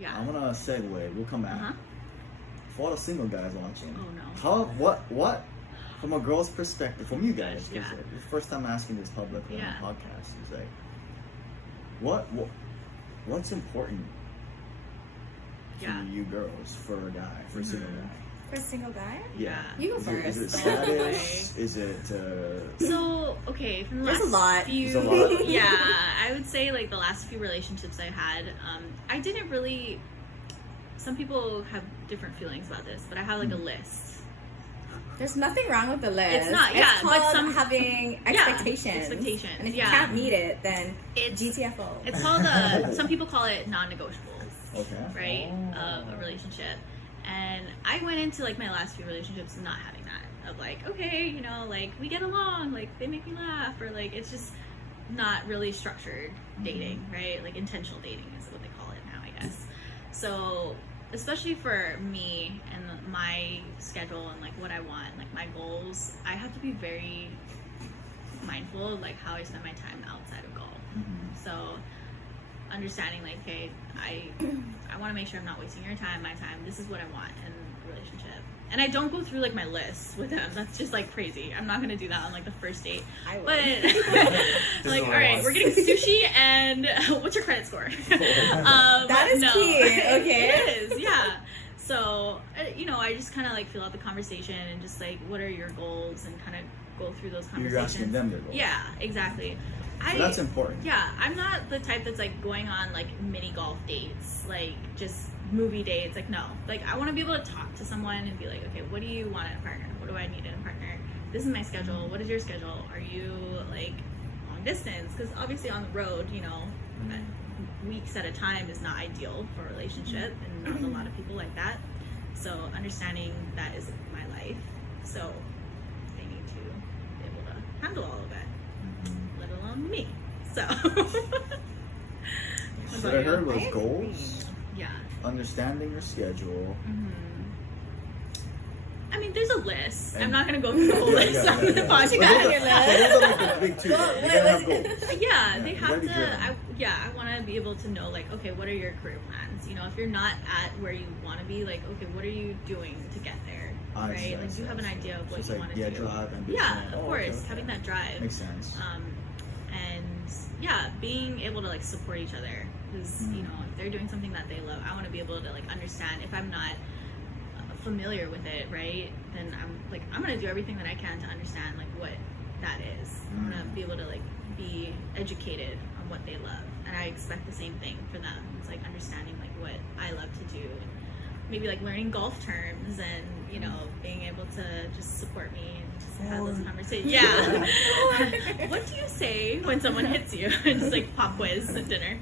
Yeah. I'm gonna segue. We'll come back. For all the single guys watching. Oh no. What? From a girl's perspective, from you guys, Yeah. the first time asking this publicly on the podcast is like, what's important to you girls for a guy, for a single guy? For a single guy? Yeah. You go first. Is it status? Is it? So okay, from the There's last a lot. few, There's a lot. yeah, I would say like the last few relationships I had, I didn't really. Some people have different feelings about this, but I have like a list. There's nothing wrong with the list. It's not, it's called but some having expectations. Expectations. And if you can't meet it, then it's GTFO. It's called some people call it non-negotiables. Okay. Right? Of a relationship. And I went into like my last few relationships not having that. Of like, okay, you know, like we get along, like they make me laugh, or like it's just not really structured dating, right? Like intentional dating is what they call it now, I guess. So especially for me and my schedule and like what I want, like my goals, I have to be very mindful of like how I spend my time outside of golf. So understanding like, okay, I want to make sure I'm not wasting your time, my time. This is what I want in a relationship. And I don't go through like my list with them. That's just like crazy. I'm not gonna do that on like the first date. I would. But like, all right, we're getting sushi, and what's your credit score? That is key. Okay. It is. Yeah. So you know, I just kind of like fill out the conversation and just like, what are your goals, and kind of go through those conversations. You're asking them their goals. Yeah, exactly. So that's important. Yeah, I'm not the type that's like going on like mini golf dates, like just movie dates. Like no, like I want to be able to talk to someone and be like, okay, what do you want in a partner? What do I need in a partner? This is my schedule. What is your schedule? Are you like long distance? Because obviously on the road, you know, weeks at a time is not ideal for a relationship, and not a lot of people like that. So understanding that is my life. So they need to be able to handle all of it, let alone me. So What I heard was goals, yeah, understanding your schedule. I mean, there's a list. I'm not gonna go through the whole list on the podcast. You got your list. Those are like the big two. You gotta have goals. Yeah, they have very to. driven. I want to be able to know, like, okay, what are your career plans? You know, if you're not at where you want to be, like, okay, what are you doing to get there? Right? Like, you have an idea of what you want to do. Drive, ambition. Yeah, of course, okay. having that drive. Makes sense. And yeah, being able to like support each other, because you know, if they're doing something that they love, I want to be able to like understand. If I'm not familiar with it, right, then I'm gonna do everything that I can to understand like what that is. I'm gonna be able to like be educated on what they love, and I expect the same thing for them. It's like understanding like what I love to do, and maybe like learning golf terms, and you know, being able to just support me and just have those conversations. Yeah. What do you say when someone hits you? Just like pop quiz at dinner.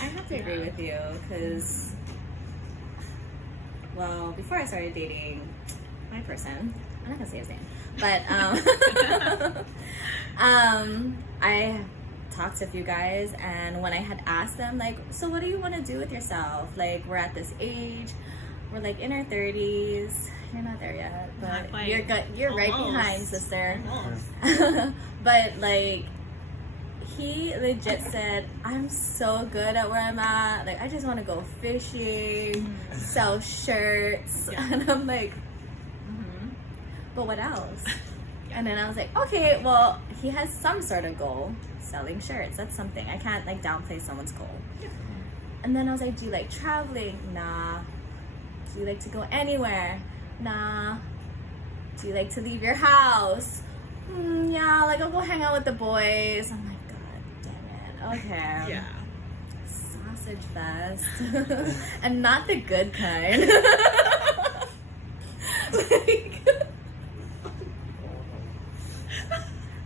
I have to agree with you, because well, before I started dating my person, I'm not gonna say his name, but I talked to a few guys, and when I had asked them like, so what do you want to do with yourself? Like, we're at this age, we're like in our 30s. You're not there yet, but you're right behind, sister. But like, he legit said, I'm so good at where I'm at. Like, I just want to go fishing, sell shirts. Yeah. And I'm like, but what else? And then I was like, okay, well, he has some sort of goal, selling shirts. That's something. I can't like downplay someone's goal. Yeah. And then I was like, do you like traveling? Nah. Do you like to go anywhere? Nah. Do you like to leave your house? Yeah, like I'll go hang out with the boys. I'm like, God damn it. Okay. Yeah. Sausage fest. And not the good kind. Like,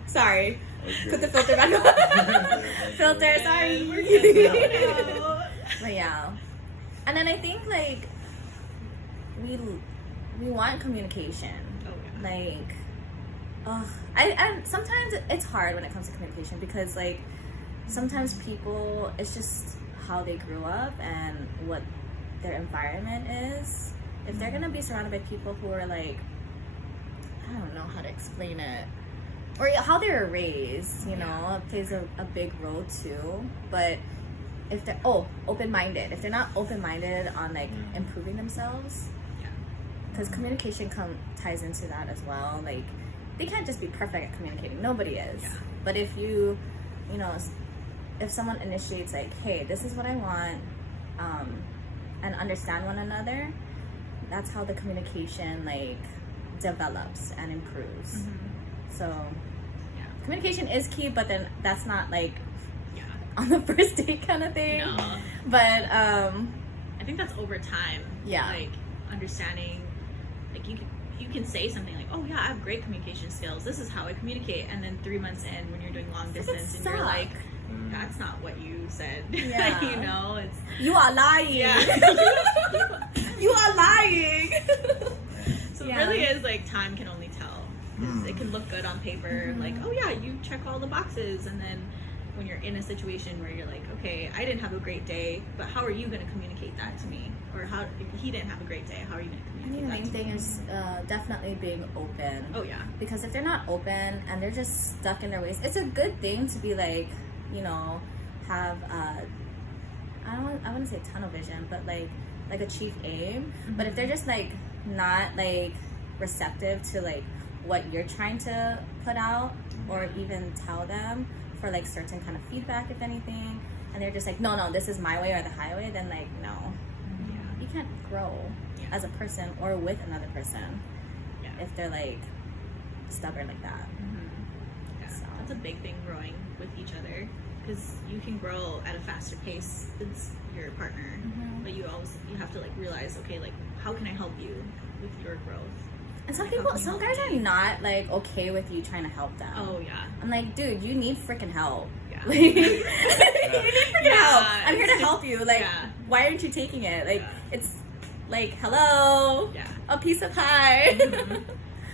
sorry. Put the filter back on. Filter, sorry. But yeah. And then I think like we want communication. Oh yeah. Like, I sometimes it's hard when it comes to communication, because like sometimes people, it's just how they grew up and what their environment is. If they're gonna be surrounded by people who are like, I don't know how to explain it, or how they were raised, you know, it plays a big role too. But if they're open-minded. If they're not open-minded on like improving themselves, because communication ties into that as well. Like, they can't just be perfect at communicating. Nobody is. Yeah. But if you know, if someone initiates like, hey, this is what I want, and understand one another, that's how the communication like develops and improves. So communication is key, but then that's not like on the first date kind of thing. No. But I think that's over time. Yeah. Like, understanding, like, you can say something like, oh yeah, I have great communication skills, this is how I communicate, and then 3 months in, when you're doing long distance and you're like, that's not what you said. Yeah. You know, it's, you are lying. yeah. You are lying. So it really is like, time can only tell. 'Cause it can look good on paper, like, oh yeah, you check all the boxes, and then when you're in a situation where you're like, okay, I didn't have a great day, but how are you going to communicate that to me? Or how, if he didn't have a great day, how are you going to communicate that to me? The main thing is definitely being open. Oh yeah. Because if they're not open and they're just stuck in their ways, it's a good thing to be like, you know, have I wouldn't say tunnel vision, but like achieve aim. But if they're just like not like receptive to like what you're trying to put out or even tell them for like certain kind of feedback, if anything, and they're just like, no, this is my way or the highway, then like, no, you can't grow as a person or with another person if they're like stubborn like that. So that's a big thing, growing with each other, because you can grow at a faster pace than your partner, but you have to like realize, okay, like, how can I help you with your growth? And Like, some guys are not like okay with you trying to help them. Oh yeah. I'm like, dude, you need freaking help. Yeah. Like, you need freaking help. I'm here to help you. Like, why aren't you taking it? Like, it's like, hello, a piece of pie.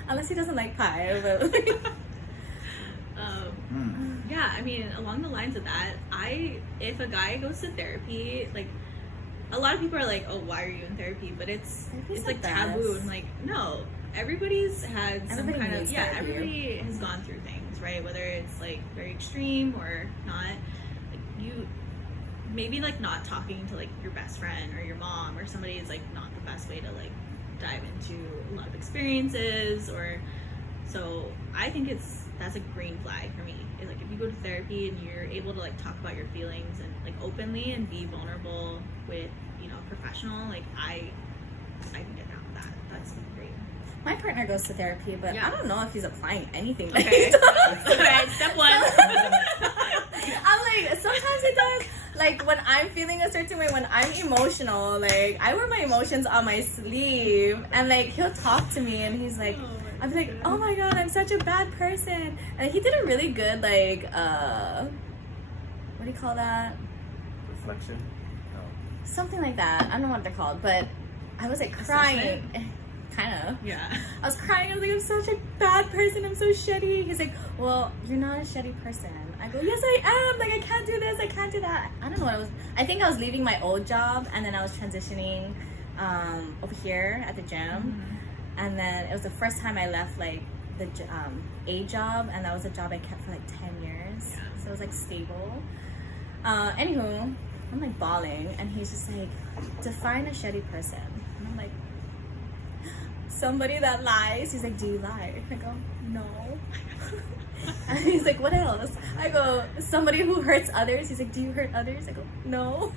Unless he doesn't like pie, but yeah, I mean, along the lines of that, if a guy goes to therapy, like, a lot of people are like, oh, why are you in therapy? But it's like taboo, and like, no, everybody's had some kind of everybody has gone through things, right? Whether it's like very extreme or not. Like, you maybe like not talking to like your best friend or your mom or somebody is like not the best way to like dive into a lot of experiences, or so I think that's a green flag for me. Is like, if you go to therapy and you're able to like talk about your feelings and like openly and be vulnerable with, you know, a professional, like I can get down with that. That's great. My partner goes to therapy, but I don't know if he's applying anything. Okay. Alright, step one. I'm like, sometimes he does. Like, when I'm feeling a certain way, when I'm emotional, like, I wear my emotions on my sleeve, and like, he'll talk to me, and he's like, I'm like, oh my god, I'm such a bad person. And he did a really good, like, what do you call that? Reflection? No. Something like that. I don't know what they're called, but I was like crying. Kind of. Yeah. I was crying. I was like, I'm such a bad person. I'm so shitty. He's like, well, you're not a shitty person. I go, yes, I am. Like, I can't do this. I can't do that. I don't know what I was. I think I was leaving my old job, and then I was transitioning over here at the gym. And then it was the first time I left, like, the a job, and that was a job I kept for, like, 10 years. Yeah. So it was, like, stable. Anywho, I'm, like, bawling, and he's just like, define a shitty person. And I'm like, somebody that lies. He's like, do you lie? I go, no. And he's like, what else? I go, somebody who hurts others. He's like, do you hurt others? I go, no.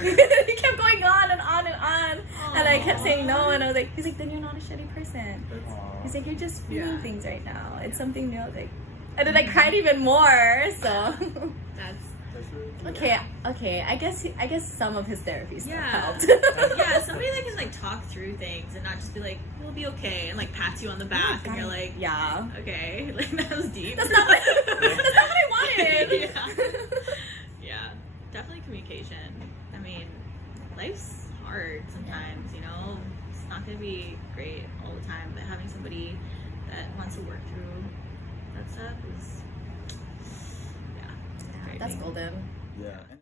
He kept going on and on and on. Aww. And I kept saying no, and I was like, he's like, then you're not a shitty person. He's like, you're just feeling things right now. It's something new. Like, and then I cried even more. So okay. I guess some of his therapy stuff helped. Yeah, somebody that can like talk through things and not just be like, "We'll be okay," and like pats you on the back, and you're like, yeah, okay, like that was deep. That's not what I wanted. Yeah, definitely communication. I mean, life's hard sometimes, you know. It's not gonna be great all the time, but having somebody that wants to work through that stuff is, that's golden. Yeah.